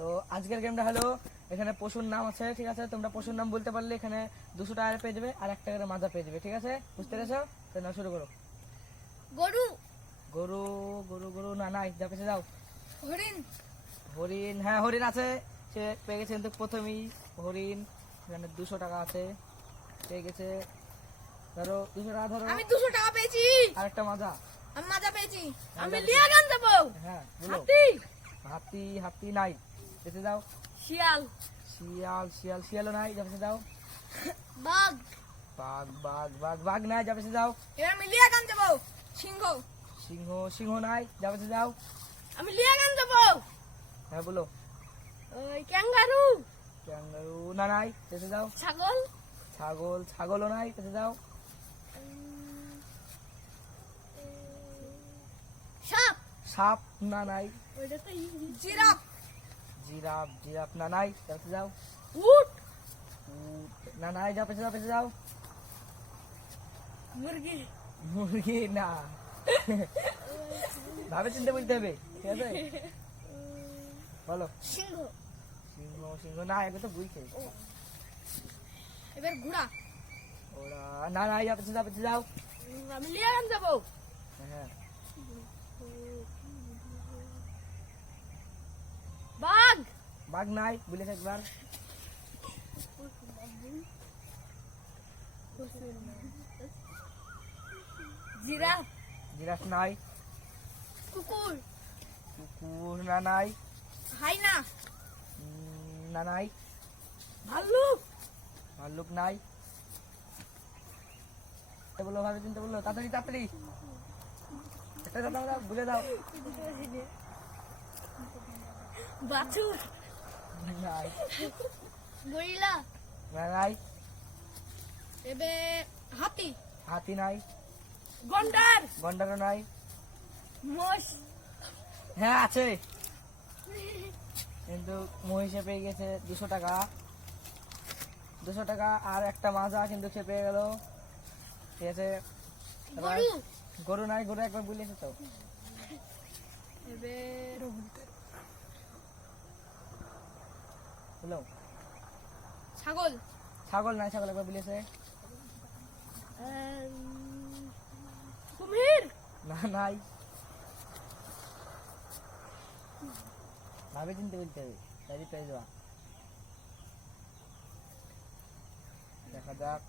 তো আজকের গেমটা হলো এখানে পশুর নাম আছে, ঠিক আছে? তোমরা পশুর নাম বলতে পারলে এখানে 200 টাকা পেয়ে যাবে আর 1 টাকা করে মাজা পেয়ে যাবে, ঠিক আছে? বুঝতে পেরেছো? তো নাও শুরু করো। গরু, গরু গরু গরু না নাই, যা পেছে যাও। হরিণ, হরিণ, হ্যাঁ হরিণ আছে, সে পেয়ে গেছে কিন্তু প্রথমেই হরিণ। এখানে 200 টাকা আছে, পেয়ে গেছে। ধরো 200 টাকা ধরো। আমি 200 টাকা পেয়েছি। আরেকটা মাজা। আমি মাজা পেয়েছি। হ্যাঁ, আমি যাবে। লিয়াগান যাবো। হ্যাঁ বলো। হাতি, হাতি, হাতি নাই, পেতে যাও। শিয়াল, শিয়াল, শিয়াল, শিয়ালও নাই, যা পেছে যাও। বাঘ, বাঘ, বাঘ, বাঘ, বাঘ নাই, যা পেছে যাও। এবার আমি লিয়াগান যাবো। সিংহ, সিংহ, সিংহ নাই, যা পেছে যাও। আমি লিয়াগান যাবো। হ্যাঁ বলো। ওই ক্যাঙ্গারু, ক্যাঙ্গারু না নাই, পেতে যাও। ছাগল, ছাগল, ছাগলও নাই, পেতে যাও। সাপ, সাপ না নাই। ওইটা তো জিরাফ, জিরাফ, জিরাফ না নাই, যা পেছে যাও। উট, উট না নাই, যা পেছে যাও, পেছে যাও। মুরগি, মুরগি না। ভাবে চিন্তা বলতে হবে, ঠিক আছে? বলো। সিংহ, সিংহ, সিংহ না, এগুলো তো বুঝছে। এবার ঘোড়া। ওরা না নাই, যা পেছে যাও, পেছে যাও। আমি লিয়াগান যাবো। হ্যাঁ। বাঘ, বাঘ নাই, বলেছে একবার। জিরাফ, জিরাফ নাই। কুকুর, কুকুর না নাই। হাইনা, না নাই। ভাল্লুক, ভাল্লুক নাই। বলো, ভাবে চিন্তা বললো, তাড়াতাড়ি তাড়াতাড়ি। একটা কথা বলো, বুঝে দাও। বাছুর, নাই। গরিলা, না নাই। এবার হাতি, হাতি নাই। গন্ডার, গন্ডারও নাই। মোষ, হ্যাঁ আছে, কিন্তু মহিষে পেয়ে গেছে 200 টাকা। 200 টাকা আর একটা মাজা কিন্তু সে পেয়ে গেল, ঠিক আছে? এবার গরু, গরু নাই, গরু একবার বলেছে তো। এবার বলো। ছাগল, ছাগল নাই, ছাগল একবার বলেছে। কুমির, না নাই। ভাবে চিনতে বলতে হবে, তাই পেয়ে যাওয়া। দেখা যাক।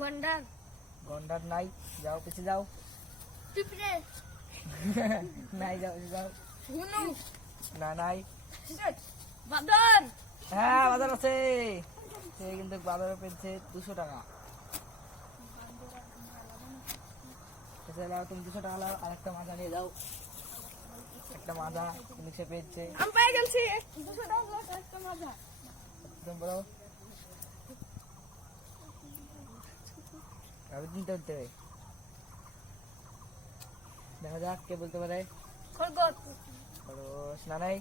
গন্ডার, গন্ডার নাই, যাও পিছিয়ে যাও। পিঁপড়ে, নাই, যাও পিছিয়ে যাও। হুনু, না নাই। বাদর, হ্যাঁ বাজার আছে, সে কিন্তু বাজারে পেয়েছে 200 টাকা। তুমি 200 টাকা লাও আর একটা মাজা নিয়ে যাও। একটা মাজা কিন্তু সে পেয়েছে। আমি পেয়ে গেছি 200 টাকা একটা মাজা। তুমি বলো। ভাবে চিন্তা করতে হবে, দেখা যাক কে বলতে পারে। খরগোশ, খরগোশ না নাই।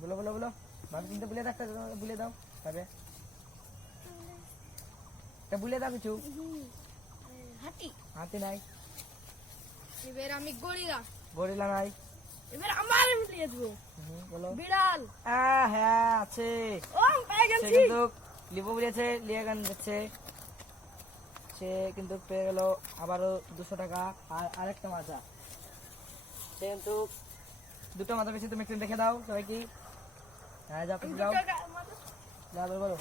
বলো বলো বলো, ভাবে চিন্তা বলে দাও, একটা বলে দাও। তবে এটা বলে দাও কিছু। হাতি, হাতি নাই। এবার আমি গরিলা, গরিলা নাই। এবার আমার মিলিয়ে দেবো। বলো। বিড়াল, হ্যাঁ আছে, ও আমি পেয়ে সে গেছি। কিন্তু লিপু বলেছে, লিয়ে গান দিচ্ছে। সে কিন্তু পেয়ে গেল আবারও 200 টাকা আর আরেকটা মাজা। সে কিন্তু 2টা মাজা পেয়েছে। তুমি একটু দেখে দাও সবাই কি। হ্যাঁ যা পেয়েছে যাও, যা বলো।